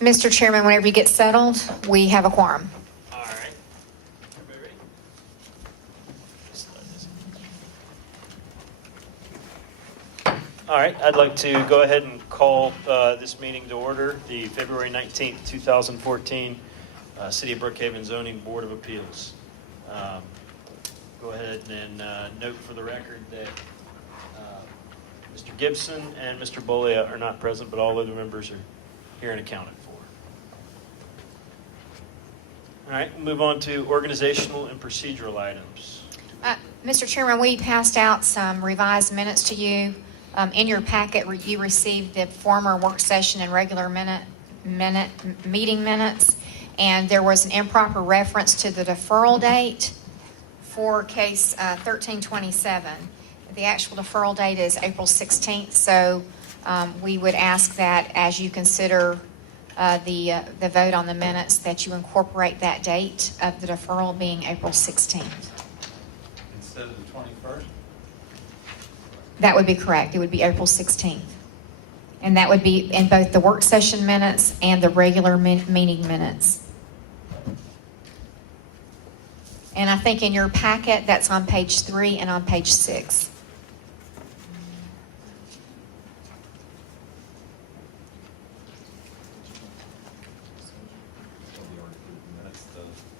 Mr. Chairman, whenever you get settled, we have a quorum. All right. Everybody ready? All right, I'd like to go ahead and call this meeting to order, the February 19th, 2014 City of Brookhaven Zoning Board of Appeals. Go ahead and note for the record that Mr. Gibson and Mr. Bolia are not present, but all other members are here and accounted for. All right, we'll move on to organizational and procedural items. Mr. Chairman, we passed out some revised minutes to you. In your packet, you received the former work session and regular meeting minutes, and there was an improper reference to the deferral date for case 1327. The actual deferral date is April 16th, so we would ask that as you consider the vote on the minutes that you incorporate that date of the deferral being April 16th. Instead of the 21st? That would be correct. It would be April 16th. And that would be in both the work session minutes and the regular meeting minutes. And I think in your packet, that's on page 3 and on page 6.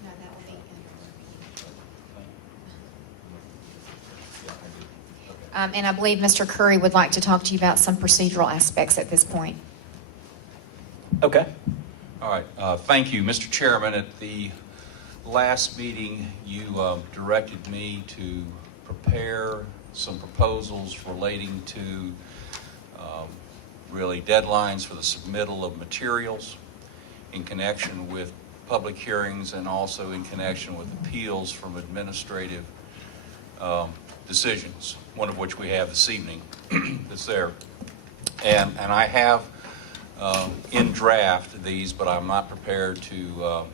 No, that will be and I believe Mr. Curry would like to talk to you about some procedural aspects at this point. Okay. All right. Thank you, Mr. Chairman. At the last meeting, you directed me to prepare some proposals relating to really deadlines for the submittal of materials in connection with public hearings and also in connection with appeals from administrative decisions, one of which we have this evening that's there. And I have in draft these, but I'm not prepared to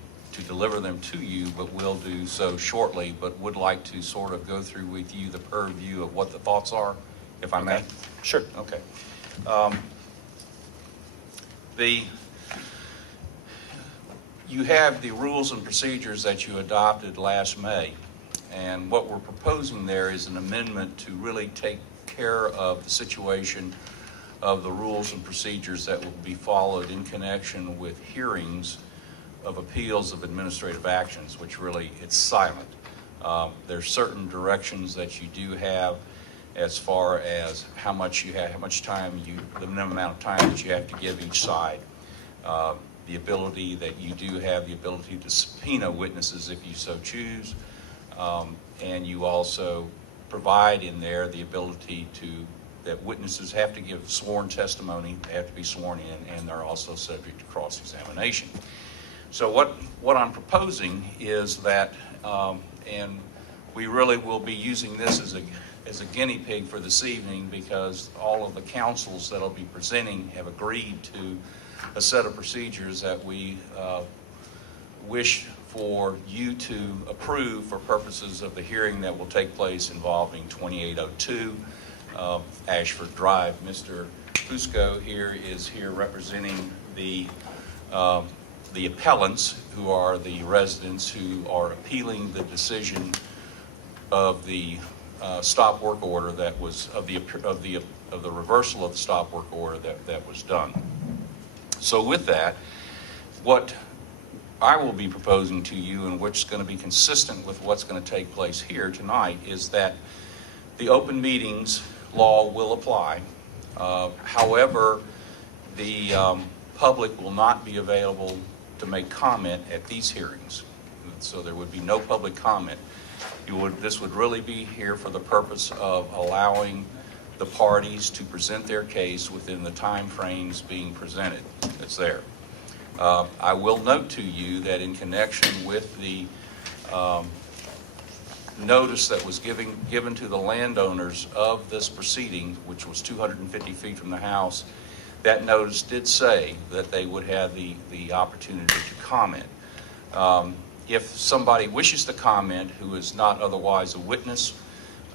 deliver them to you, but will do so shortly, but would like to sort of go through with you the purview of what the thoughts are, if I may. Sure. Okay. You have the rules and procedures that you adopted last May, and what we're proposing there is an amendment to really take care of the situation of the rules and procedures that will be followed in connection with hearings of appeals of administrative actions, which really it's silent. There's certain directions that you do have as far as how much time the minimum amount of time that you have to give each side. The ability that you do have the ability to subpoena witnesses if you so choose. And you also provide in there the ability that witnesses have to give sworn testimony, they have to be sworn in, and they're also subject to cross-examination. So what I'm proposing is that, and we really will be using this as a guinea pig for this evening, because all of the councils that will be presenting have agreed to a set of procedures that we wish for you to approve for purposes of the hearing that will take place involving 2802 Ashford Drive. Mr. Fusco is here representing the appellants, who are the residents who are appealing the decision of the stop work order that was of the reversal of the stop work order that was done. So with that, what I will be proposing to you, and which is going to be consistent with what's going to take place here tonight, is that the open meetings law will apply. However, the public will not be available to make comment at these hearings. So there would be no public comment. This would really be here for the purpose of allowing the parties to present their case within the time frames being presented. It's there. I will note to you that in connection with the notice that was given to the landowners of this proceeding, which was 250 feet from the house, that notice did say that they would have the opportunity to comment. If somebody wishes to comment who is not otherwise a witness,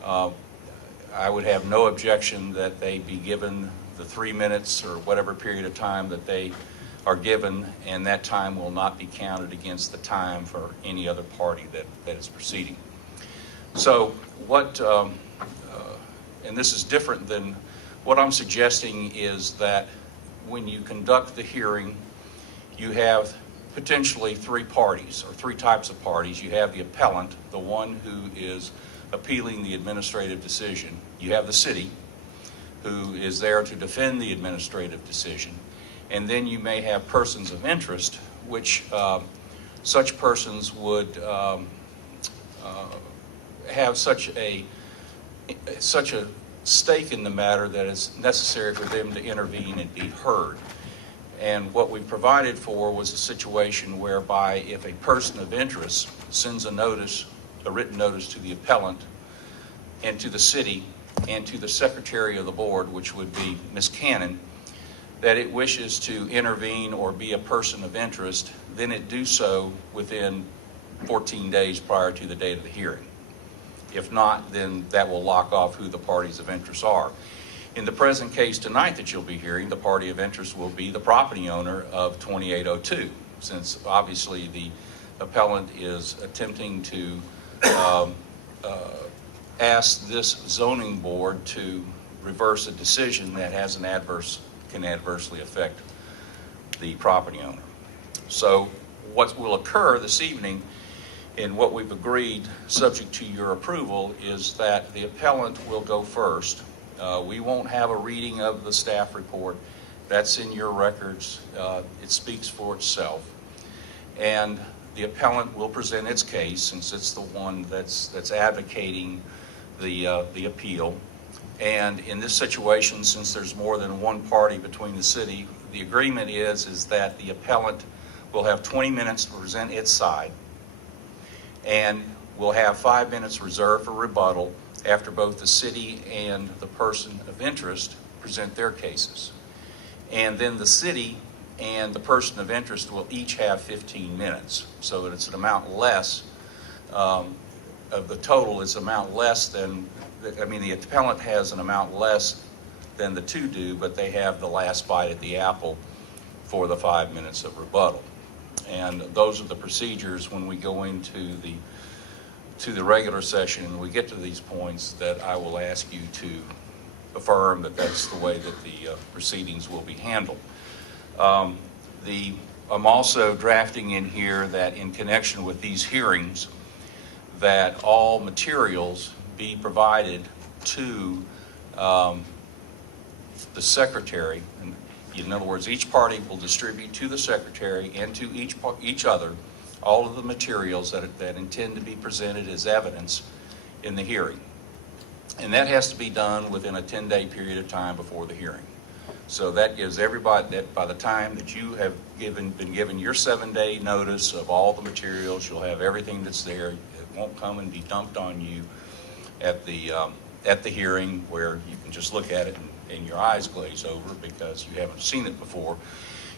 I would have no objection that they be given the 3 minutes or whatever period of time that they are given, and that time will not be counted against the time for any other party that is proceeding. So and this is different than what I'm suggesting, is that when you conduct the hearing, you have potentially three parties, or three types of parties. You have the appellant, the one who is appealing the administrative decision. You have the city, who is there to defend the administrative decision. And then you may have persons of interest, which such persons would have such a stake in the matter that it's necessary for them to intervene and be heard. And what we provided for was a situation whereby if a person of interest sends a written notice to the appellant and to the city and to the secretary of the board, which would be Ms. Cannon, that it wishes to intervene or be a person of interest, then it do so within 14 days prior to the date of the hearing. If not, then that will lock off who the parties of interest are. In the present case tonight that you'll be hearing, the party of interest will be the property owner of 2802, since obviously the appellant is attempting to ask this zoning board to reverse a decision that has can adversely affect the property owner. So what will occur this evening, and what we've agreed, subject to your approval, is that the appellant will go first. We won't have a reading of the staff report. That's in your records. It speaks for itself. And the appellant will present its case, since it's the one that's advocating the appeal. And in this situation, since there's more than one party between the city, the agreement is that the appellant will have 20 minutes to present its side, and we'll have 5 minutes reserved for rebuttal after both the city and the person of interest present their cases. And then the city and the person of interest will each have 15 minutes, so that it's an amount less of the total. It's an amount less than, the appellant has an amount less than the two do, but they have the last bite at the apple for the 5 minutes of rebuttal. And those are the procedures when we go into the regular session and we get to these points, that I will ask you to affirm that that's the way that the proceedings will be handled. I'm also drafting in here that in connection with these hearings, that all materials be provided to the secretary. In other words, each party will distribute to the secretary and to each other all of the materials that intend to be presented as evidence in the hearing. And that has to be done within a 10-day period of time before the hearing. So that gives everybody, that by the time that you have been given your 7-day notice of all the materials, you'll have everything that's there. It won't come and be dumped on you at the hearing, where you can just look at it and your eyes glaze over because you haven't seen it before.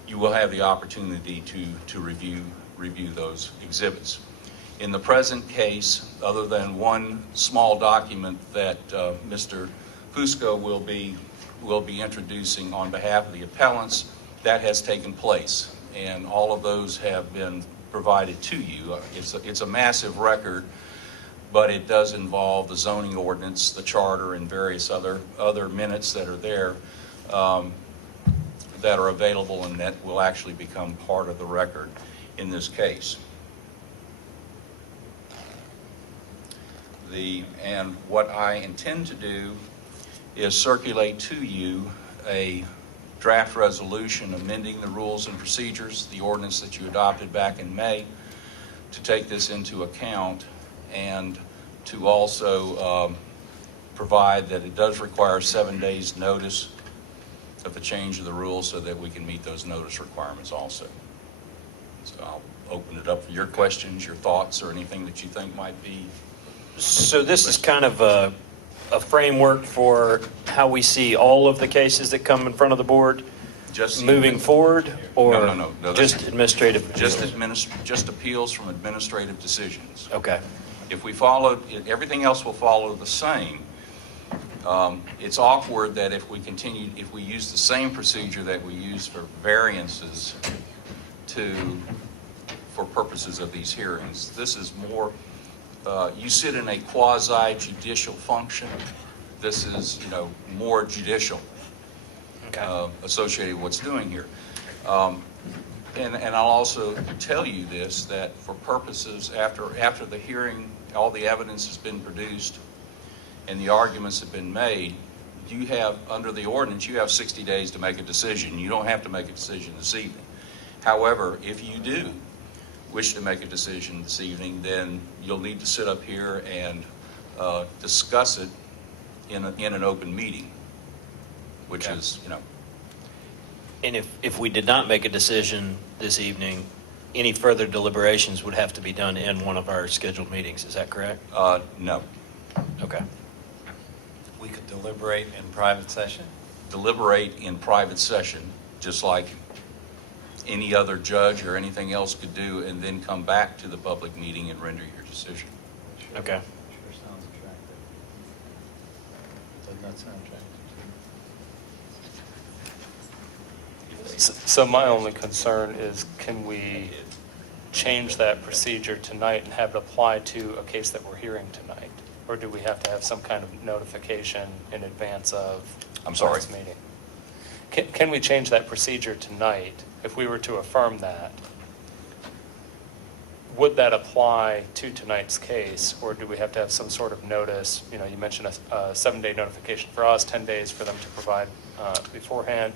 You will have the opportunity to review those exhibits. In the present case, other than one small document that Mr. Fusco will be introducing on behalf of the appellants, that has taken place, and all of those have been provided to you. It's a massive record, but it does involve the zoning ordinance, the charter, and various other minutes that are there that are available, and that will actually become part of the record in this case. And what I intend to do is circulate to you a draft resolution amending the rules and procedures, the ordinance that you adopted back in May, to take this into account, and to also provide that it does require 7 days notice of the change of the rules, so that we can meet those notice requirements also. So I'll open it up for your questions, your thoughts, or anything that you think might be. So this is kind of a framework for how we see all of the cases that come in front of the board Just moving forward, or No, just administrative appeals? Just appeals from administrative decisions. Okay. If we followed, everything else will follow the same. It's awkward that if we use the same procedure that we use for variances for purposes of these hearings, this is more, you sit in a quasi-judicial function. This is, more judicial associated with what's doing here. And I'll also tell you this, that for purposes, after the hearing, all the evidence has been produced and the arguments have been made, you have, under the ordinance, you have 60 days to make a decision. You don't have to make a decision this evening. However, if you do wish to make a decision this evening, then you'll need to sit up here and discuss it in an open meeting, which is, And if we did not make a decision this evening, any further deliberations would have to be done in one of our scheduled meetings. Is that correct? No. Okay. We could deliberate in private session? Deliberate in private session, just like any other judge or anything else could do, and then come back to the public meeting and render your decision. Okay. Sure sounds attractive. Doesn't that sound attractive? So my only concern is, can we change that procedure tonight and have it apply to a case that we're hearing tonight? Or do we have to have some kind of notification in advance of I'm sorry? tonight's meeting? Can we change that procedure tonight if we were to affirm that? Would that apply to tonight's case, or do we have to have some sort of notice? You mentioned a 7-day notification for us, 10 days for them to provide beforehand.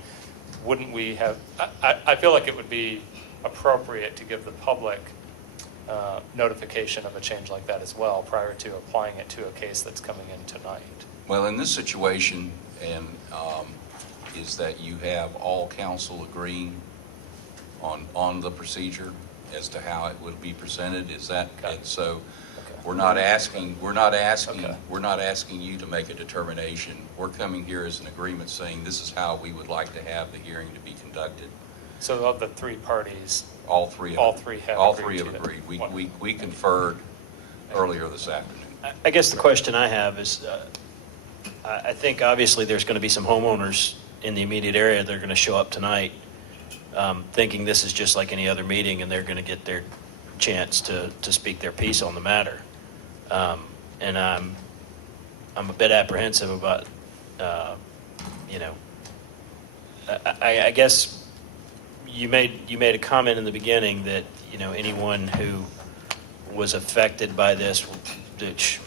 Wouldn't we have, I feel like it would be appropriate to give the public notification of a change like that as well, prior to applying it to a case that's coming in tonight. Well, in this situation, is that you have all council agreeing on the procedure as to how it would be presented. Is that, Okay. and so Okay. we're not asking Okay. you to make a determination. We're coming here as an agreement saying this is how we would like to have the hearing to be conducted. So of the three parties, All three All have three have agreed. agreed. We conferred earlier this afternoon. I guess the question I have is, I think obviously there's going to be some homeowners in the immediate area that are going to show up tonight thinking this is just like any other meeting, and they're going to get their chance to speak their piece on the matter. And I'm a bit apprehensive about, I guess you made a comment in the beginning that, anyone who was affected by this, which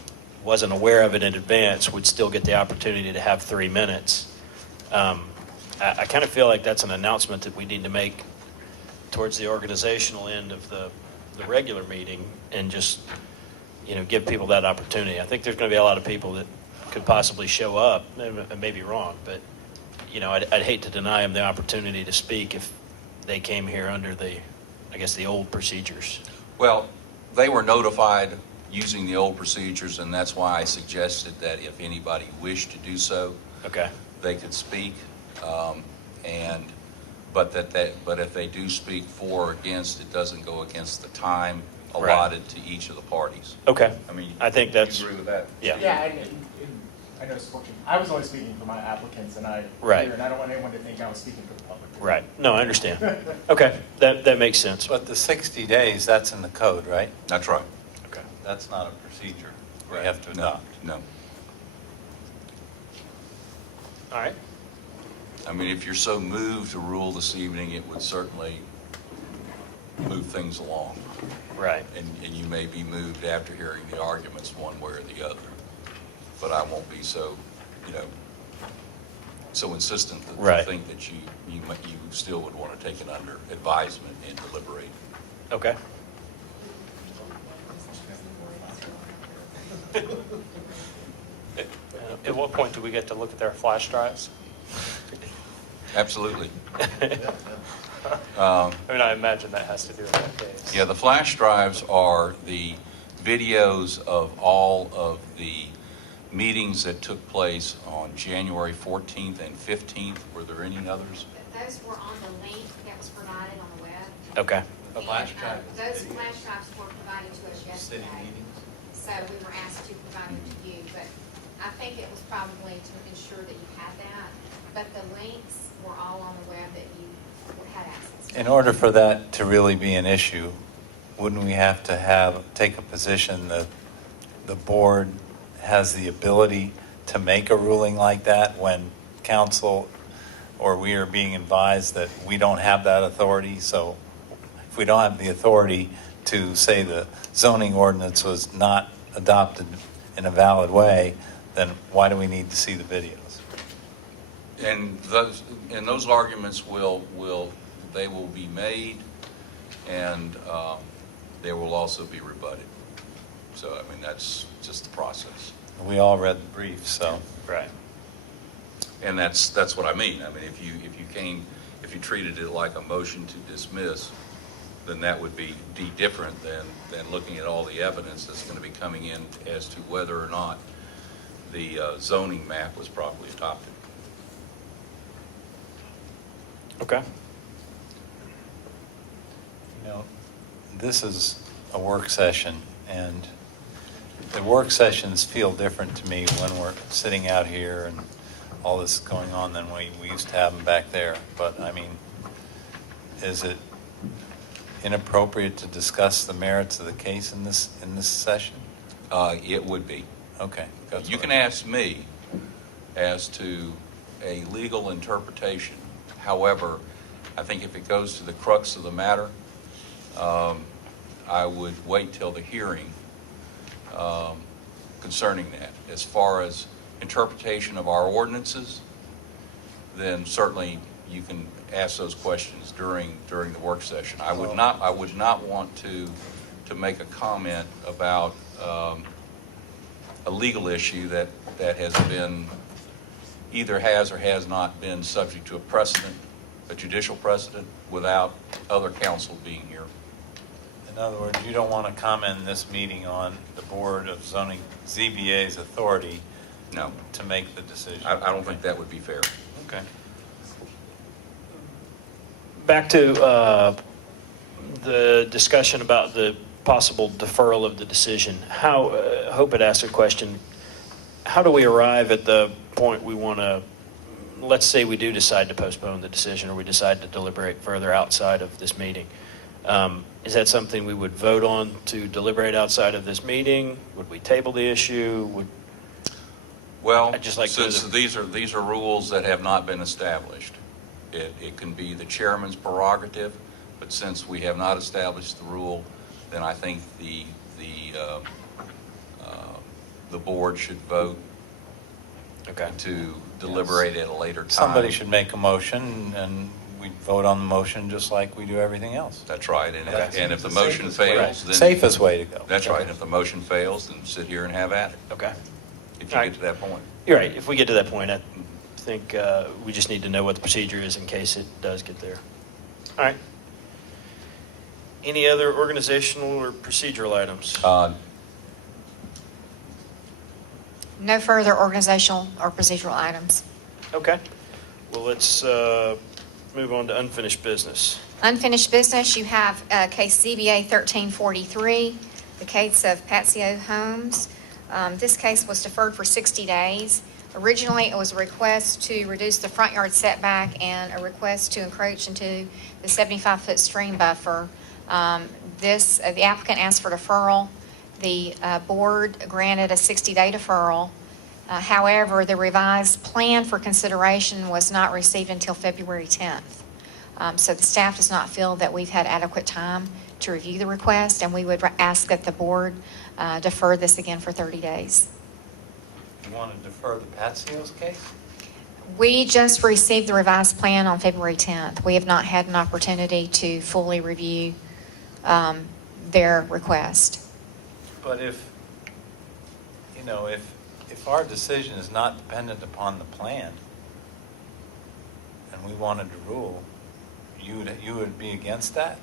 wasn't aware of it in advance, would still get the opportunity to have 3 minutes. I kind of feel like that's an announcement that we need to make towards the organizational end of the regular meeting, and just, give people that opportunity. I think there's going to be a lot of people that could possibly show up. I may be wrong, but, I'd hate to deny them the opportunity to speak if they came here under the old procedures. Well, they were notified using the old procedures, and that's why I suggested that if anybody wished to do so, Okay. they could speak. But if they do speak for or against, it doesn't go against the time Right. allotted to each of the parties. Okay. I mean, I think that's, you agree with that? yeah. Yeah, I know, I was only speaking for my applicants, and Right. and I don't want anyone to think I was speaking for the public. Right. No, I understand. Okay. That makes sense. But the 60 days, that's in the code, right? That's right. Okay. That's not a procedure we have to No, adopt. no. All right. I mean, if you're so moved to rule this evening, it would certainly move things along. Right. And you may be moved after hearing the arguments one way or the other. But I won't be so, so insistent to Right. think that you still would want to take it under advisement and deliberate. Okay. At what point do we get to look at their flash drives? Absolutely. I imagine that has to do with that case. Yeah, the flash drives are the videos of all of the meetings that took place on January 14th and 15th. Were there any others? Those were on the link that was provided on the web. Okay. The flash drive is Those video. flash drives were provided to us City yesterday. meetings? So we were asked to provide them to you, but I think it was probably to ensure that you had that, but the links were all on the web that you had access to. In order for that to really be an issue, wouldn't we have to take a position that the board has the ability to make a ruling like that when council or we are being advised that we don't have that authority? So if we don't have the authority to say the zoning ordinance was not adopted in a valid way, then why do we need to see the videos? And those arguments will be made, and they will also be rebutted. So, I mean, that's just the process. We all read the brief, so. Right. And that's what I mean. I mean, if you treated it like a motion to dismiss, then that would be different than looking at all the evidence that's going to be coming in as to whether or not the zoning map was properly adopted. Okay. You know, this is a work session, and the work sessions feel different to me when we're sitting out here and all this going on than we used to have them back there. But, I mean, is it inappropriate to discuss the merits of the case in this session? It would be. Okay. that's You what can I- ask me as to a legal interpretation. However, I think if it goes to the crux of the matter, I would wait till the hearing concerning that. As far as interpretation of our ordinances, then certainly you can ask those questions during the work session. I would not want to make a comment about a legal issue that has been, either has or has not been subject to a precedent, a judicial precedent, without other counsel being here. In other words, you don't want to comment in this meeting on the Board of Zoning ZBA's authority No, to make the decision? I don't think that would be fair. Okay. Back to the discussion about the possible deferral of the decision. Hope had asked a question. How do we arrive at the point we want to, let's say we do decide to postpone the decision, or we decide to deliberate further outside of this meeting. Is that something we would vote on to deliberate outside of this meeting? Would we table the issue? Well, I'd just like to- since these are rules that have not been established, it can be the chairman's prerogative, but since we have not established the rule, then I think the board should vote Okay. to deliberate at a later time. Somebody should make a motion, and we vote on the motion just like we do everything else. That's right, and Okay. if the motion fails, then... Safest way to go. That's right, if the motion fails, then sit here and have at it, Okay. if you get to that point. You're right. If we get to that point, I think we just need to know what the procedure is in case it does get there. All right. Any other organizational or procedural items? No further organizational or procedural items. Okay. Well, let's move on to unfinished business. Unfinished business, you have case ZBA 1343, the case of Patio Homes. This case was deferred for 60 days. Originally, it was a request to reduce the front yard setback and a request to encroach into the 75-foot stream buffer. The applicant asked for deferral. The board granted a 60-day deferral. However, the revised plan for consideration was not received until February 10th. So the staff does not feel that we've had adequate time to review the request, and we would ask that the board defer this again for 30 days. You want to defer the Patsio's case? We just received the revised plan on February 10th. We have not had an opportunity to fully review their request. But if our decision is not dependent upon the plan, and we wanted to rule, you would be against that?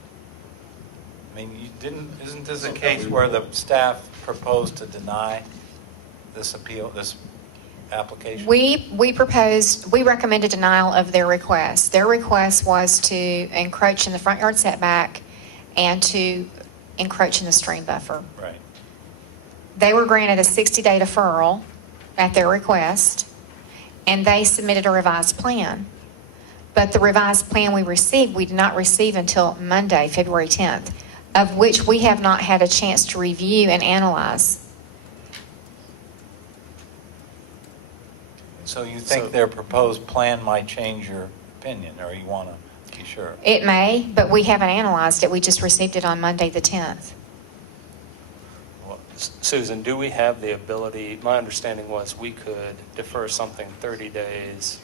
I mean, isn't this a case where the staff proposed to deny this appeal, this application? We recommended denial of their request. Their request was to encroach in the front yard setback and to encroach in the stream buffer. Right. They were granted a 60-day deferral. at their request, and they submitted a revised plan. But the revised plan we received, we did not receive until Monday, February 10th, of which we have not had a chance to review and analyze. So you think So- their proposed plan might change your opinion, or you want to be sure? It may, but we haven't analyzed it. We just received it on Monday, the 10th. Well, Susan, do we have the ability, my understanding was we could defer something 30 days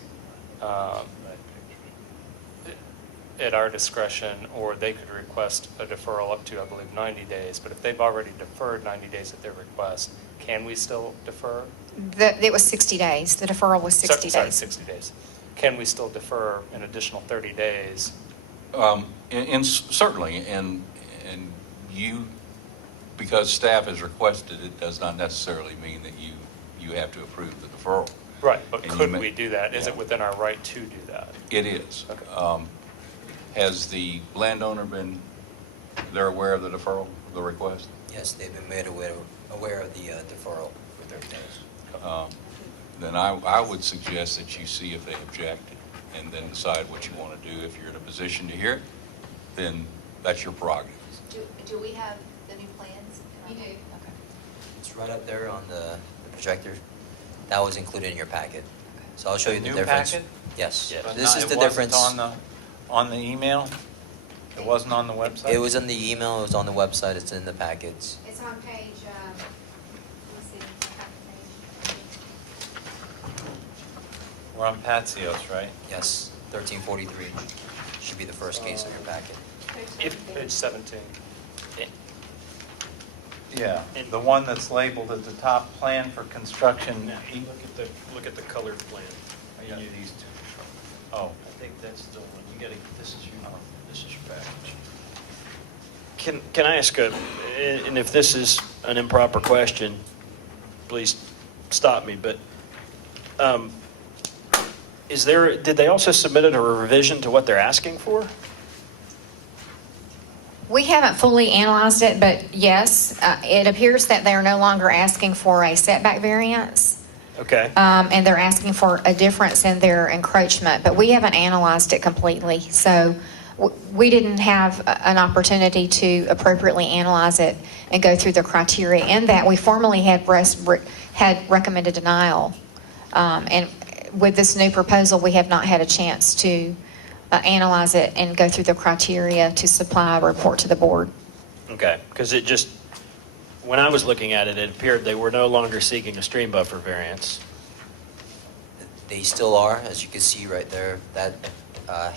at our discretion, or they could request a deferral up to, I believe, 90 days. But if they've already deferred 90 days at their request, can we still defer? It was 60 days. The deferral was 60 Sorry, days. 60 days. Can we still defer an additional 30 days? Certainly, and you, because staff has requested it, does not necessarily mean that you have to approve the deferral. Right, but And you could may- we do that? Is yeah. it within our right to do that? It is. Okay. Has the landowner been, they're aware of the deferral, the request? Yes, they've been made aware of the deferral for 30 days. Then I would suggest that you see if they object and then decide what you want to do. If you're in a position to hear it, then that's your prerogative. Do we have the new plans? You do. Okay. It's right up there on the projector. That was included in your packet. So I'll show you the New difference. packet? Yes. Yes. But This not- is the it wasn't difference. on the email? It wasn't on the website? It was in the email, it was on the website, it's in the packets. It's on page, let's see, We're on Patzios, right? Yes, 1343 should be the first case in your packet. Page 17. Yeah, the one that's labeled at the top, plan for construction. Now, look at the colored plan. I got these two. Oh, I think that's the one. You gotta, this is your package. Can I ask and if this is an improper question, please stop me, but, did they also submit a revision to what they're asking for? We haven't fully analyzed it, but yes, it appears that they are no longer asking for a setback variance, Okay. and they're asking for a difference in their encroachment, but we haven't analyzed it completely. So we didn't have an opportunity to appropriately analyze it and go through the criteria, and that we formally had recommended denial. And with this new proposal, we have not had a chance to analyze it and go through the criteria to supply a report to the board. Okay, because it just, when I was looking at it, it appeared they were no longer seeking a stream buffer variance. They still are, as you can see right there, that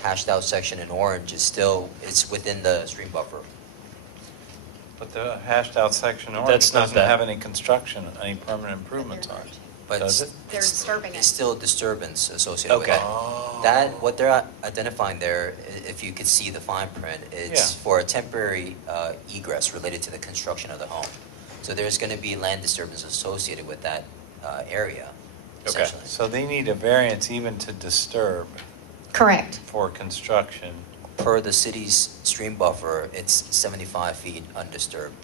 hashed out section in orange is still, it's within the stream buffer. but the hashed out section orange That's not doesn't that. have any construction, any permanent improvements on it. But Does it's- it? They're disturbing It's it. still disturbance associated with Okay. it. That, what they're identifying there, if you could see the fine print, it's Yeah. for a temporary egress related to the construction of the home. So there's going to be land disturbance associated with that area, Okay. essentially. So they need a variance even to disturb Correct. for construction. Per the city's stream buffer, it's 75 feet undisturbed.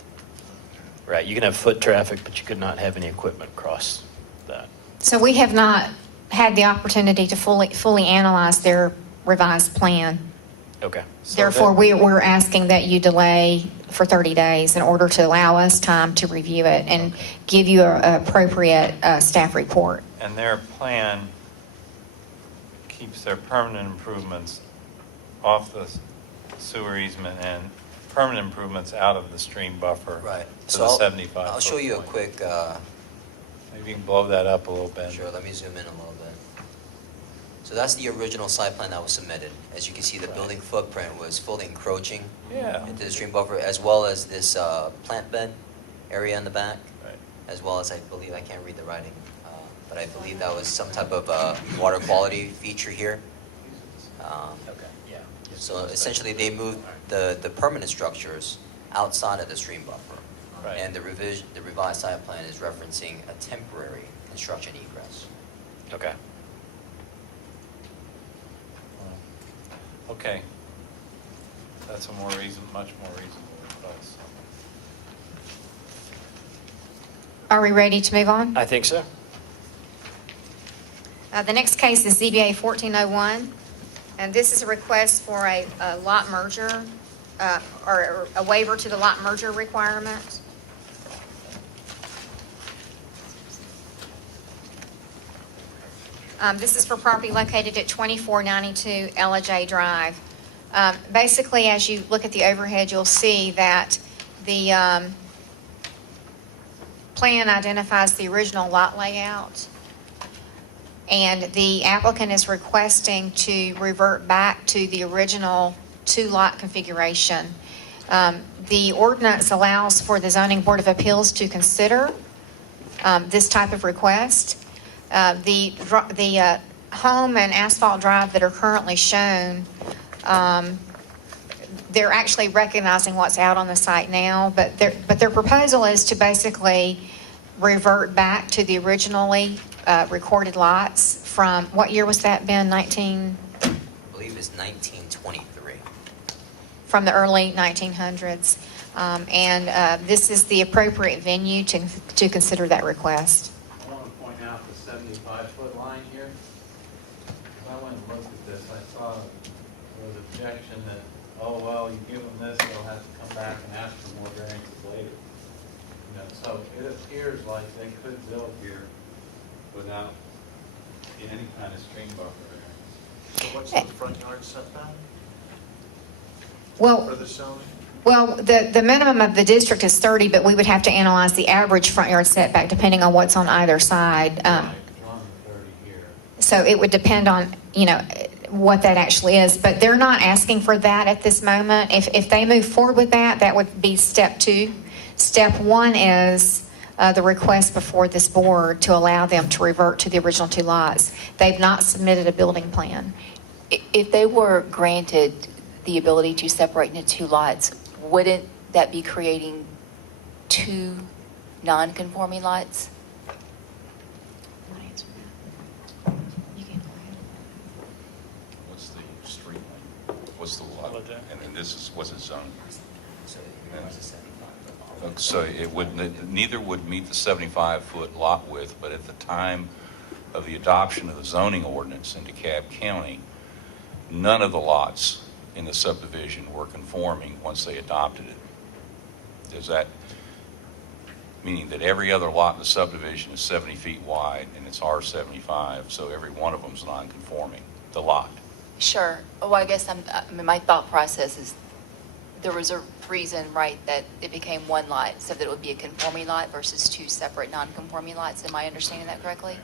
Right, you can have foot traffic, but you could not have any equipment cross that. So we have not had the opportunity to fully analyze their revised plan. Okay. So Therefore, that- we're asking that you delay for 30 days in order to allow us time to review it and give you an appropriate staff report. And their plan keeps their permanent improvements off the sewer easement and permanent improvements out of the stream buffer. Right. To So the I'll- 75. I'll show you a quick, Maybe you can blow that up a little bit. sure, let me zoom in a little bit. So that's the original site plan that was submitted. As you can see, the building footprint was fully encroaching Yeah. into the stream buffer, as well as this plant bed area in the back, Right. as well as, I believe, I can't read the writing, but I believe that was some type of water quality feature here. Okay, yeah. So essentially, they moved the permanent structures outside of the stream buffer. Right. And the revised site plan is referencing a temporary construction egress. Okay. Okay. That's a much more reasonable request. Are we ready to move on? I think so. The next case is ZBA 1401, and this is a request for a lot merger, or a waiver to the lot merger requirement. This is for property located at 2492 J Drive. Basically, as you look at the overhead, you'll see that the plan identifies the original lot layout, and the applicant is requesting to revert back to the original two-lot configuration. The ordinance allows for the Zoning Board of Appeals to consider this type of request. The home and asphalt drive that are currently shown, they're actually recognizing what's out on the site now, but their proposal is to basically revert back to the originally recorded lots from, what year was that, Ben? I believe it's 1923. From the early 1900s. And this is the appropriate venue to consider that request. I want to point out the 75-foot line here. When I went and looked at this, I saw there was objection that, oh, well, you give them this, they'll have to come back and ask for more variances later. You know, so it appears like they could build here without any kind of stream buffer variance. So what's the front yard setback for Well, the zoning? the minimum of the district is 30, but we would have to analyze the average front yard setback depending on what's on either side. Right, 30 here. So it would depend on, what that actually is, but they're not asking for that at this moment. If they move forward with that, that would be step 2. Step 1 is the request before this board to allow them to revert to the original 2 lots. They've not submitted a building plan. If they were granted the ability to separate into 2 lots, wouldn't that be creating 2 non-conforming lots? You can go ahead. What's the street line? What's the lot? Well, And then this is, what's it zoned? So here's the 75 foot. So it would, neither would meet the 75-foot lot width, but at the time of the adoption of the zoning ordinance in DeKalb County, none of the lots in the subdivision were conforming once they adopted it. Does that, meaning that every other lot in the subdivision is 70 feet wide and it's R75, so every one of them is non-conforming, the lot. Sure. Well, I guess my thought process is there was a reason, right, that it became 1 lot so that it would be a conforming lot versus 2 separate non-conforming lots. Am I understanding that correctly?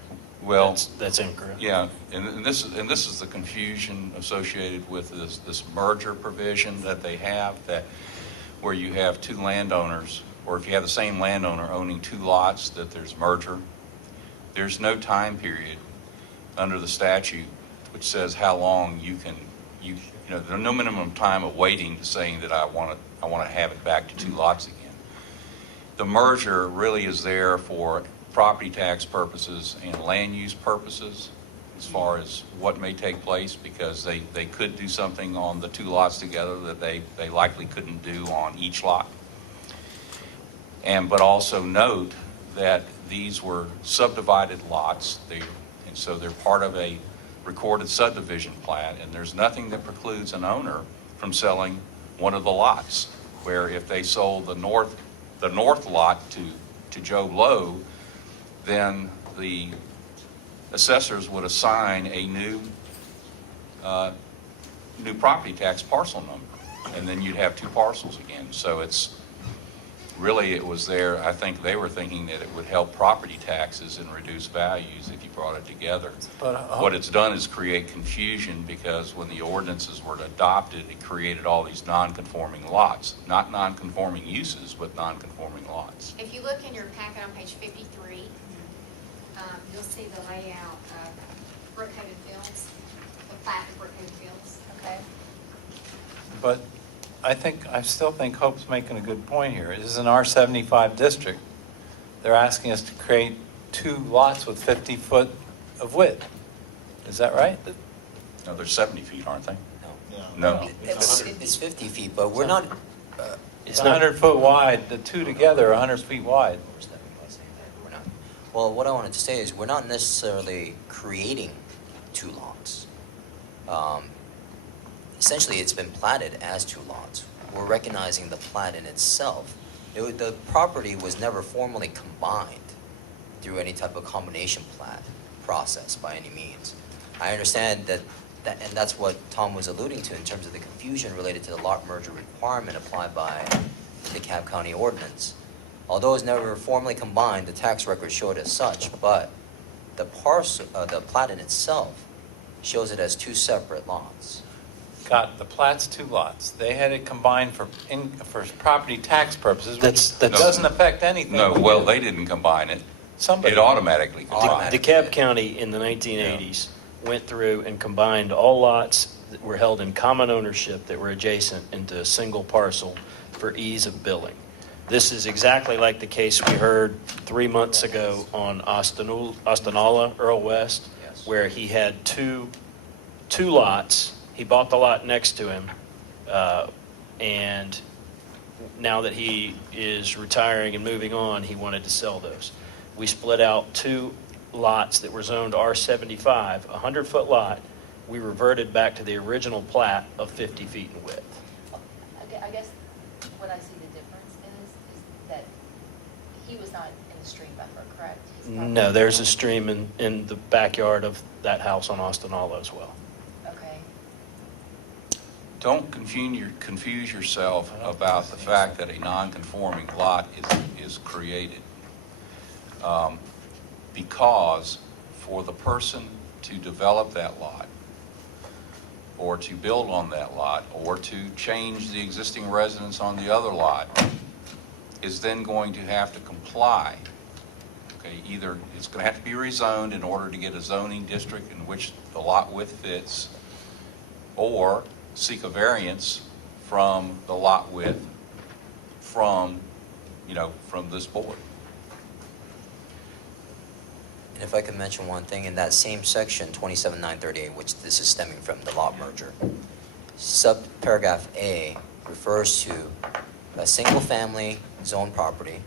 Well, That's incorrect. yeah, and this is the confusion associated with this merger provision that they have, that where you have 2 landowners, or if you have the same landowner owning 2 lots, that there's merger. There's no time period under the statute which says how long you can, there's no minimum time of waiting to saying that I want to have it back to 2 lots again. The merger really is there for property tax purposes and land use purposes as far as what may take place, because they could do something on the 2 lots together that they likely couldn't do on each lot. But also note that these were subdivided lots, and so they're part of a recorded subdivision plat, and there's nothing that precludes an owner from selling one of the lots, where if they sold the north lot to Joe Blow, then the assessors would assign a new property tax parcel number, and then you'd have 2 parcels again. So it was there, I think they were thinking that it would help property taxes and reduce values if you brought it together. But What it's done is create confusion, because when the ordinances were adopted, it created all these non-conforming lots, not non-conforming uses, but non-conforming lots. If you look in your packet on page 53, you'll see the layout of Brookhaven Fields, the plat of Brookhaven Fields. Okay. But I still think Hope's making a good point here. This is an R75 district. They're asking us to create 2 lots with 50 foot of width. Is that right? No, they're 70 feet, aren't they? No. No. It's 50 feet, but we're not, It's 100 foot wide. The 2 together are 100 feet wide. we're not. Well, what I wanted to say is we're not necessarily creating two lots. Essentially, it's been platted as two lots. We're recognizing the plat in itself. The property was never formally combined through any type of combination plat process by any means. I understand that, and that's what Tom was alluding to in terms of the confusion related to the lot merger requirement applied by the DeKalb County ordinance. Although it's never formally combined, the tax record showed as such, but the plat in itself shows it as two separate lots. Got the plat's two lots. They had it combined for property tax purposes, which That's- doesn't affect anything. No, well, they didn't combine it. Somebody. It automatically combined. DeKalb County in the 1980s went through and combined all lots that were held in common ownership that were adjacent into a single parcel for ease of billing. This is exactly like the case we heard 3 months ago on Ostinala, Earl West, Yes. where he had two lots. He bought the lot next to him, and now that he is retiring and moving on, he wanted to sell those. We split out two lots that were zoned R75, a 100-foot lot. We reverted back to the original plat of 50 feet in width. I guess what I see the difference is that he was not in the stream buffer, correct? His property- No, there's a stream in the backyard of that house on Ostinala as well. Okay. Don't confuse yourself about the fact that a non-conforming lot is created. Because for the person to develop that lot, or to build on that lot, or to change the existing residence on the other lot, is then going to have to comply. Okay, either it's going to have to be rezoned in order to get a zoning district in which the lot width fits, or seek a variance from the lot width from this board. And if I could mention one thing, in that same section, 27.938, which this is stemming from, the lot merger, subparagraph A refers to a single-family zone property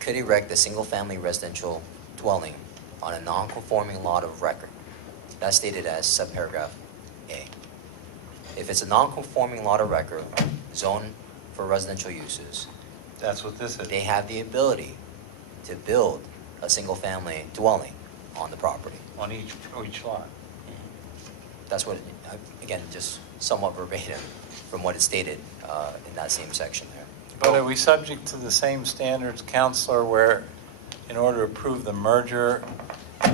could erect a single-family residential dwelling on a non-conforming lot of record. That's stated as subparagraph A. If it's a non-conforming lot of record, zone for residential uses, That's what this is. they have the ability to build a single-family dwelling on the property. On each lot. That's what, again, just somewhat verbatim from what it stated in that same section there. But are we subject to the same standards, Counselor, where in order to approve the merger,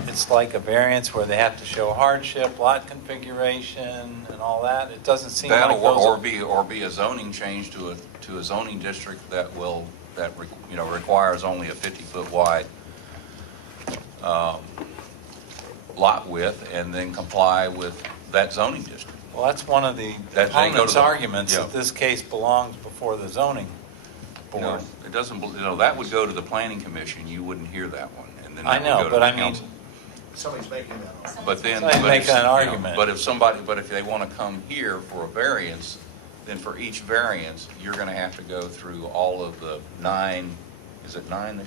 it's like a variance where they have to show hardship, lot configuration, and all that? It doesn't seem That like those or be a zoning change to a zoning district that requires only a 50-foot wide lot width, and then comply with that zoning district. Well, that's one of the That they go to opponent's the- arguments, yeah. that this case belongs before the zoning No, board. it doesn't. That would go to the planning commission. You wouldn't hear that one, and then that I would know, go to but the I mean, council. Somebody's making that. But then, Somebody's but making if, an you know, argument. but if they want to come here for a variance, then for each variance, you're going to have to go through all of the 9, is it 9?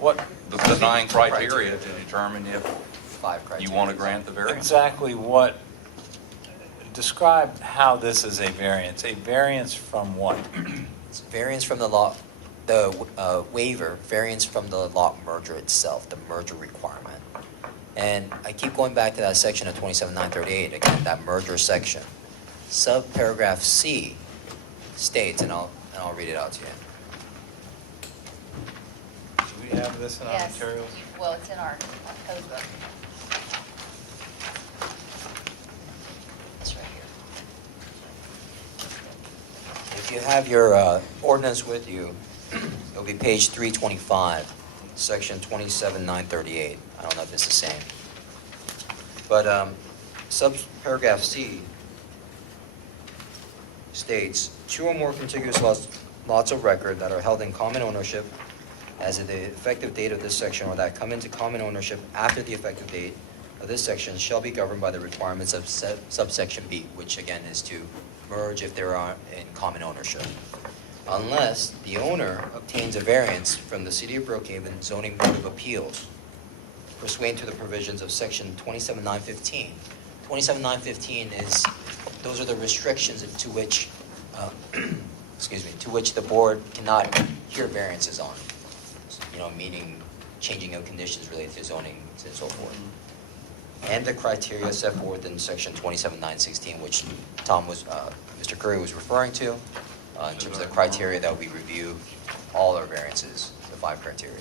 what The 9 criteria to determine if 5 criteria. you want to grant the variance. exactly describe how this is a variance. A variance from what? It's variance from the law, the waiver, variance from the lot merger itself, the merger requirement. And I keep going back to that section of 27.938, again, that merger section. Subparagraph C states, and I'll read it out to you. Do we have this in our Yes. materials? Well, it's in our code book. It's right here. If you have your ordinance with you, it'll be page 325, section 27.938. I don't know if it's the same. But subparagraph C states, 2 or more contiguous lots of record that are held in common ownership as of the effective date of this section, or that come into common ownership after the effective date of this section, shall be governed by the requirements of subsection B, which again is to merge if they are in common ownership. unless the owner obtains a variance from the City of Brookhaven Zoning Board of Appeals pursuant to the provisions of Section 27915. 27915 is, those are the restrictions to which, excuse me, to which the board cannot hear variances on. You know, meaning changing of conditions related to zoning and so forth. And the criteria set forth in Section 27916, which Mr. Curry was referring to, in terms of the criteria that we review all our variances, the 5 criteria.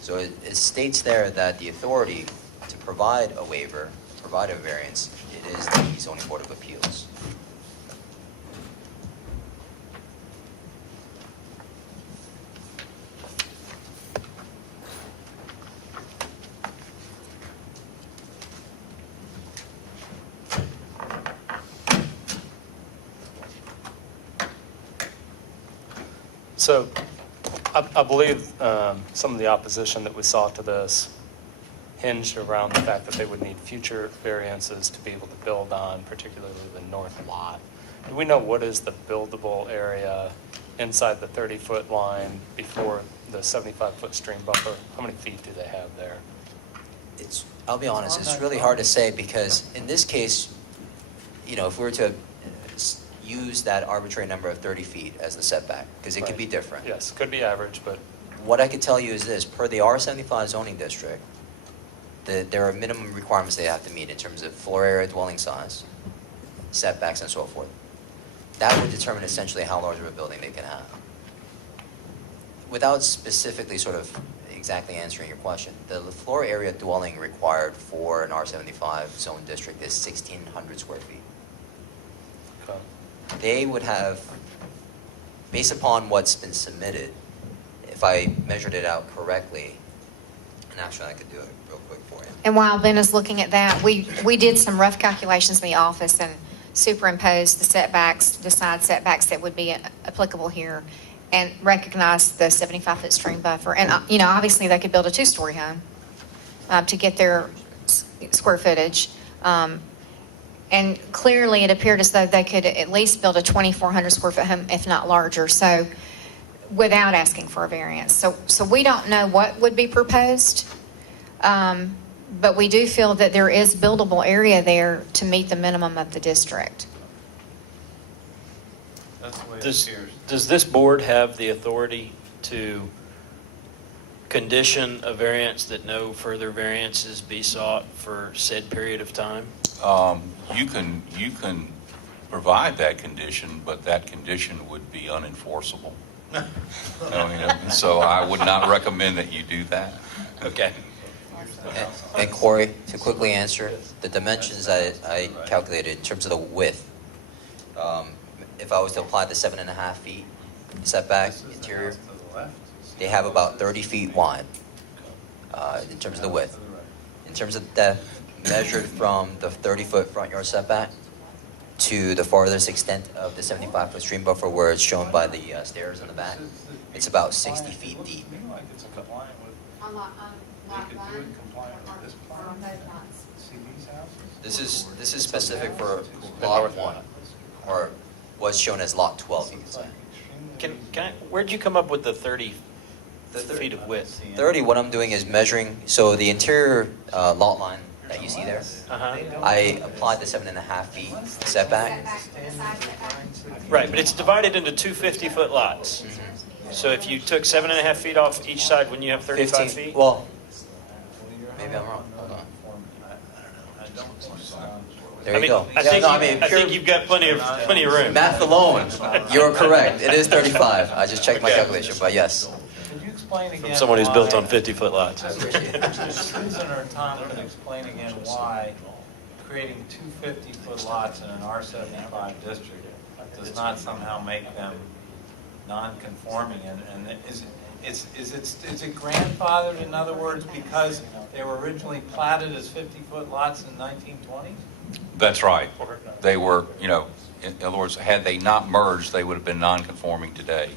So it states there that the authority to provide a waiver, provide a variance, it is the Zoning Board of Appeals. So I believe some of the opposition that we saw to this hinged around the fact that they would need future variances to be able to build on, particularly the north lot. Do we know what is the buildable area inside the 30-foot line before the 75-foot stream buffer? How many feet do they have there? I'll be honest, it's really hard to say because in this case, you know, if we were to use that arbitrary number of 30 feet as the setback, because it could be different. Yes, could be average, but What I could tell you is this, per the R75 zoning district, there are minimum requirements they have to meet in terms of floor area, dwelling size, setbacks, and so forth. That would determine essentially how large of a building they can have. Without specifically sort of exactly answering your question, the floor area dwelling required for an R75 zone district is 1,600 square feet. They would have, based upon what's been submitted, if I measured it out correctly, and actually I could do it real quick for you. And while Ben is looking at that, we did some rough calculations in the office and superimposed the setbacks, the side setbacks that would be applicable here, and recognized the 75-foot stream buffer. And, you know, obviously they could build a 2-story home to get their square footage. And clearly it appeared as though they could at least build a 2,400 square foot home, if not larger, so without asking for a variance. So we don't know what would be proposed, but we do feel that there is buildable area there to meet the minimum of the district. That's the way it appears. Does this board have the authority to condition a variance that no further variances be sought for said period of time? You can provide that condition, but that condition would be unenforceable. So I would not recommend that you do that. Okay. And Corey, to quickly answer, the dimensions I calculated in terms of the width, if I was to apply the 7.5 feet setback interior, they have about 30 feet wide in terms of the width. In terms of depth, measured from the 30-foot front yard setback to the farthest extent of the 75-foot stream buffer where it's shown by the stairs in the back, it's about 60 feet deep. Like it's compliant with, they could do it compliant with this plan. See these houses? This is specific for lot 1, or what's shown as lot 12, you could say. Can I, where'd you come up with the 30 feet of width? 30, what I'm doing is measuring, so the interior lot line that you see there, Uh-huh. I applied the 7.5 feet setback. Right, but it's divided into two 50-foot lots. So if you took 7.5 feet off each side, wouldn't you have 35 feet? Well, maybe I'm wrong, hold on. There you go. I think, Yeah, no, I think you've got plenty of room. Math alone, you're correct, it is 35, I just checked my Okay. calculation, but yes. Could you explain again? From someone who's built on why- 50-foot lots. I appreciate it. Susan or Tom can explain again why creating two 50-foot lots in an R75 district does not somehow make them non-conforming, and is it grandfathered, in other words, because they were originally platted as 50-foot lots in 1920? That's right. They were, in other words, had they not merged, they would have been non-conforming today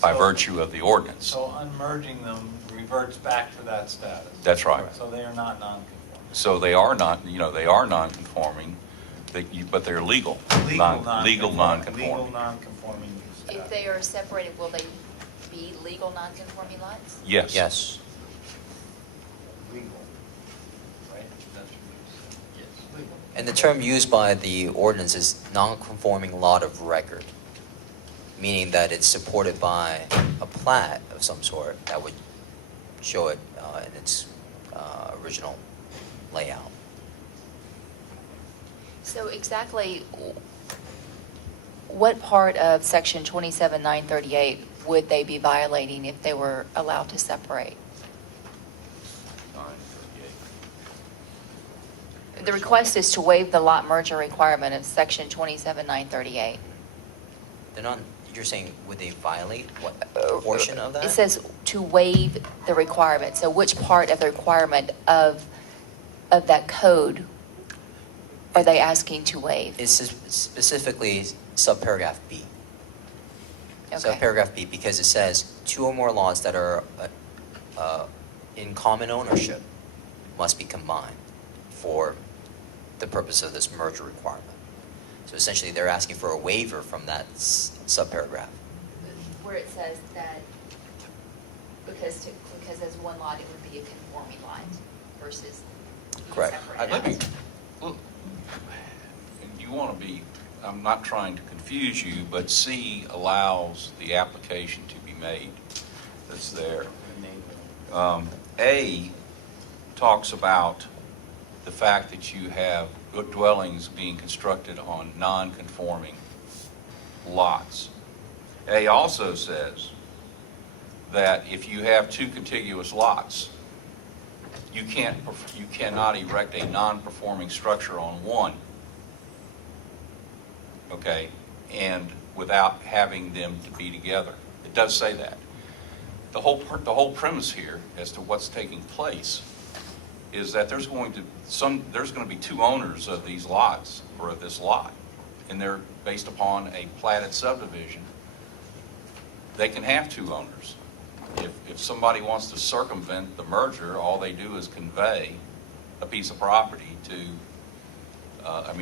by virtue of the ordinance. So unmerging them reverts back to that status? That's right. So they are not non-conforming? So they are not, they are non-conforming, but they're legal. Legal non-conforming. Legal non-conforming use. If they are separated, will they be legal non-conforming lots? Yes. Yes. Legal, right? That's what you said. Legal. And the term used by the ordinance is non-conforming lot of record, meaning that it's supported by a plat of some sort that would show it in its original layout. So exactly what part of section 27-938 would they be violating if they were allowed to separate? 938. The request is to waive the lot merger requirement of section 27-938. They're not, you're saying, would they violate what portion of that? It says to waive the requirement. So which part of the requirement of that code are they asking to waive? It's specifically subparagraph B. Okay. Subparagraph B, because it says two or more lots that are in common ownership must be combined for the purpose of this merger requirement. So essentially, they're asking for a waiver from that subparagraph. Where it says that because as one lot, it would be a conforming lot versus Correct. separate Let me, out. look, you want to be, I'm not trying to confuse you, but C allows the application to be made that's there. A talks about the fact that you have dwellings being constructed on non-conforming lots. A also says that if you have two contiguous lots, you cannot erect a non-performing structure on one, okay, and without having them to be together. It does say that. The whole premise here as to what's taking place is that there's going to be two owners of these lots, or of this lot, and they're based upon a platted subdivision. They can have two owners. If somebody wants to circumvent the merger, all they do is convey a piece of property to,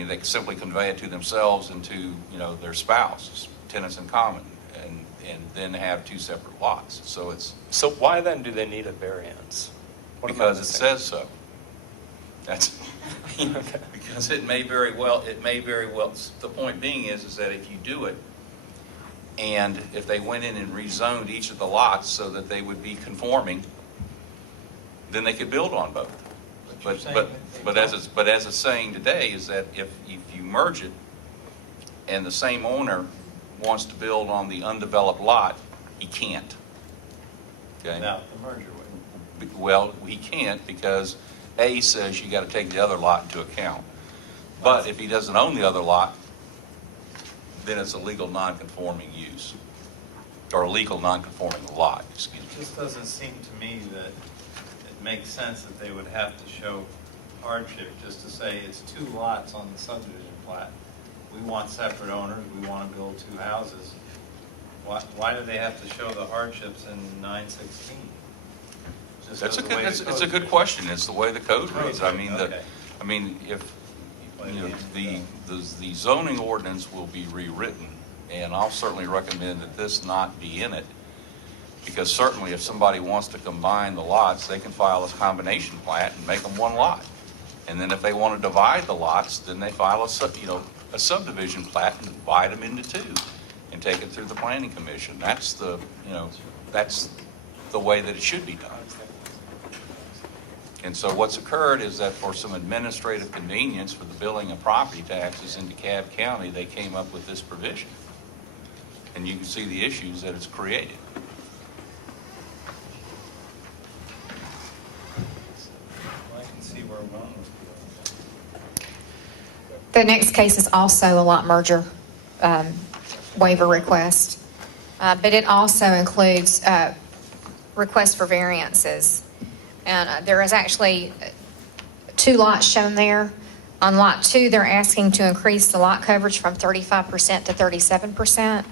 they can simply convey it to themselves and to, their spouse, tenants in common, and then have two separate lots. So it's So why then do they need a variance? What am I because it missing? says so. That's because it may very well. The point being is that if you do it, and if they went in and rezoned each of the lots so that they would be conforming, then they could build on both. But as it's saying today is that if you merge it, and the same owner wants to build on the undeveloped lot, he can't. Okay. Without the merger with. Well, he can't because A says you got to take the other lot into account. But if he doesn't own the other lot, then it's a legal non-conforming use, or a legal non-conforming lot, excuse It me. just doesn't seem to me that it makes sense that they would have to show hardship just to say it's two lots on the subdivision plat. We want separate owners, we want to build two houses. Why do they have to show the hardships in 916? Just That's the way the it's a code good reads. question. It's the way the code reads. Okay. If the zoning ordinance will be rewritten, and I'll certainly recommend that this not be in it, because certainly if somebody wants to combine the lots, they can file a combination plat and make them one lot. And then if they want to divide the lots, then they file a subdivision plat and divide them into two and take it through the planning commission. That's the way that it should be done. And so what's occurred is that for some administrative convenience for the billing of property taxes in DeKalb County, they came up with this provision. And you can see the issues that it's created. I can see where one would be. The next case is also a lot merger waiver request, but it also includes requests for variances. And there is actually two lots shown there. On Lot 2, they're asking to increase the lot coverage from 35% to 37%.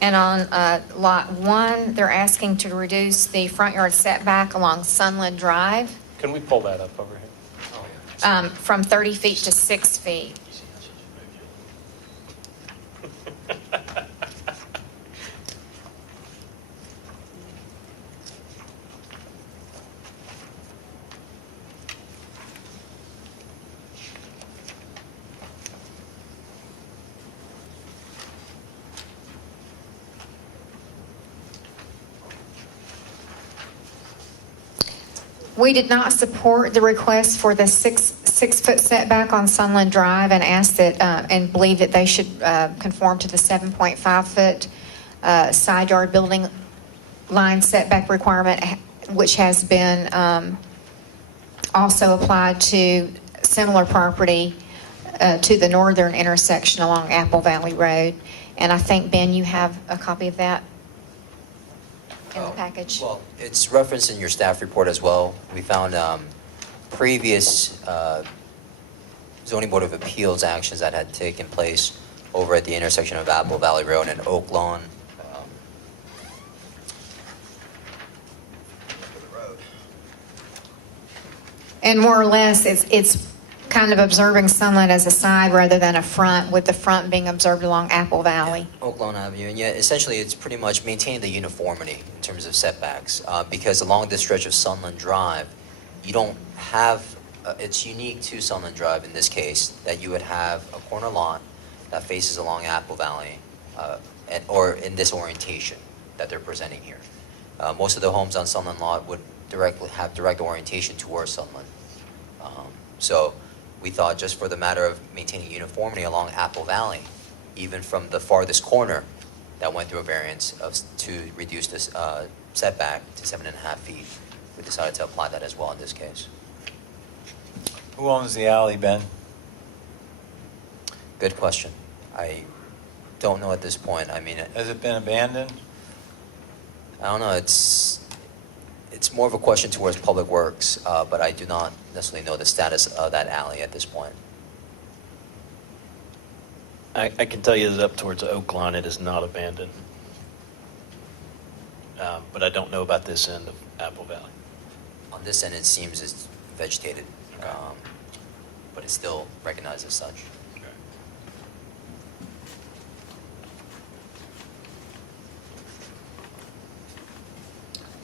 And on Lot 1, they're asking to reduce the front yard setback along Sunland Drive Can we pull that up over here? from 30 feet to 6 feet. We did not support the request for the six-foot setback on Sunland Drive and asked that, and believe that they should conform to the 7.5-foot side yard building line setback requirement, which has been also applied to similar property to the northern intersection along Apple Valley Road. And I think, Ben, you have a copy of that in the package. Well, it's referenced in your staff report as well. We found previous zoning board of appeals actions that had taken place over at the intersection of Apple Valley Road and Oak Lawn. And more or less, it's kind of observing Sunland as a side rather than a front, with the front being observed along Apple Valley. Oak Lawn Avenue, and yeah, essentially it's pretty much maintaining the uniformity in terms of setbacks, because along this stretch of Sunland Drive, you don't have, it's unique to Sunland Drive in this case, that you would have a corner lot that faces along Apple Valley, or in this orientation that they're presenting here. Most of the homes on Sunland lot would have direct orientation towards Sunland. So we thought, just for the matter of maintaining uniformity along Apple Valley, even from the farthest corner that went through a variance to reduce this setback to 7.5 feet, we decided to apply that as well in this case. Who owns the alley, Ben? Good question. I don't know at this point. I mean, Has it been abandoned? I don't know. It's more of a question towards Public Works, but I do not necessarily know the status of that alley at this point. I can tell you that up towards Oak Lawn, it is not abandoned. But I don't know about this end of Apple Valley. On this end, it seems it's vegetated, but it's still recognized as such.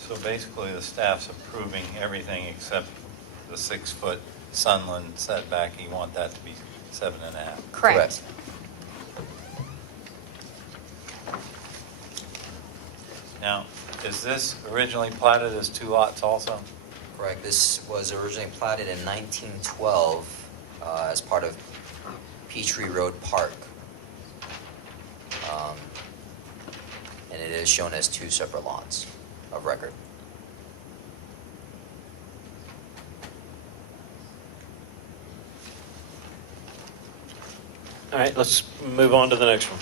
So basically, the staff's approving everything except the 6-foot Sunland setback. You want that to be 7.5. Correct. Now, is this originally platted as 2 lots also? Correct. This was originally platted in 1912 as part of Peachtree Road Park. And it is shown as 2 separate lots of record. All right, let's move on to the next one.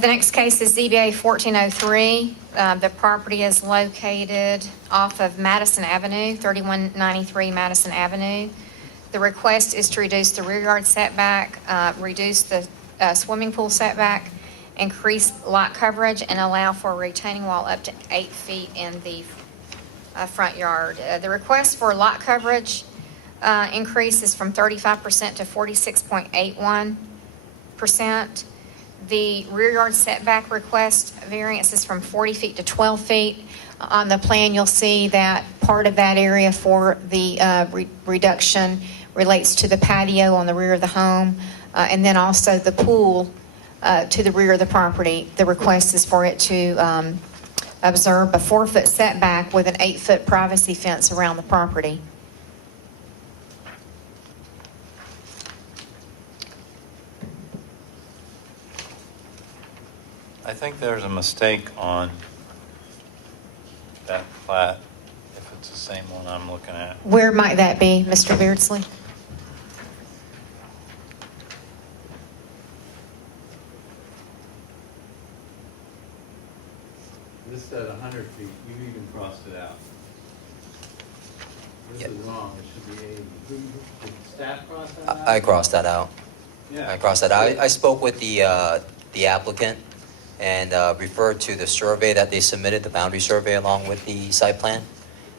The next case is ZBA 1403. The property is located off of Madison Avenue, 3193 Madison Avenue. The request is to reduce the rear yard setback, reduce the swimming pool setback, increase lot coverage, and allow for a retaining wall up to 8 feet in the front yard. The request for lot coverage increase is from 35% to 46.81%. The rear yard setback request variance is from 40 feet to 12 feet. On the plan, you'll see that part of that area for the reduction relates to the patio on the rear of the home, and then also the pool to the rear of the property. The request is for it to observe a 4-foot setback with an 8-foot privacy fence around the property. I think there's a mistake on that plat, if it's the same one I'm looking at. Where might that be, Mr. Beardsley? This said 100 feet, you even crossed it out. This Yep. is wrong, it should be 80. Did staff cross that out? I crossed that out. Yeah. I crossed that out. I spoke with the applicant and referred to the survey that they submitted, the boundary survey along with the site plan.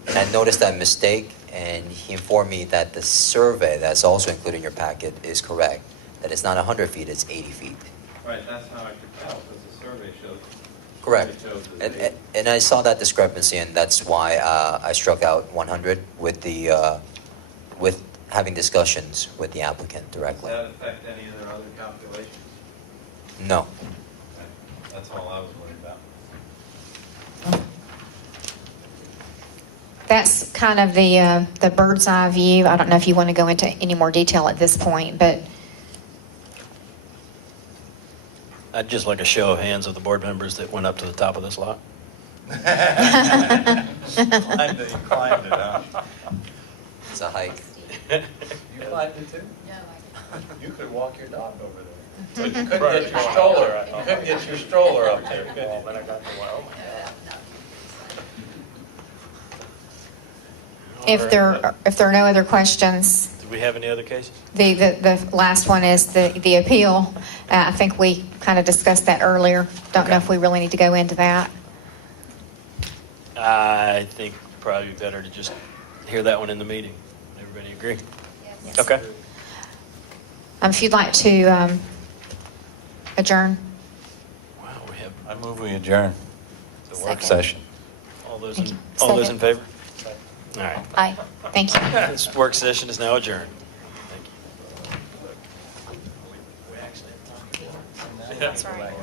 And I noticed that mistake, and he informed me that the survey that's also included in your packet is correct, that it's not 100 feet, it's 80 feet. Right, that's how I could tell, because the survey shows. Correct. survey shows it as And I saw that discrepancy, and that's why I struck out 100 with with having discussions with the applicant Does directly. that affect any of their other calculations? No. Okay. That's all I was worried about. that's kind of the bird's eye view. I don't know if you want to go into any more detail at this point, but I'd just like a show of hands of the board members that went up to the top of this lot. Climbed it, huh? It's a hike. You climbed it too? No, You could walk your dog over there. So You couldn't get your stroller, you couldn't get your stroller up there, could Well, you? then I got the, well, if there are no other questions, Do we have any other cases? the last one is the appeal. I think we kind of discussed that earlier. Don't know if we really need to go into that. I think probably better to just hear that one in the meeting. Everybody agree? Yes. Okay. If you'd like to adjourn. Wow, we have I move we adjourn the work Second. session. all those Thank in, you. all those in Second. favor? All right. Aye. Thank you. This work session is now adjourned. Thank you. That's right.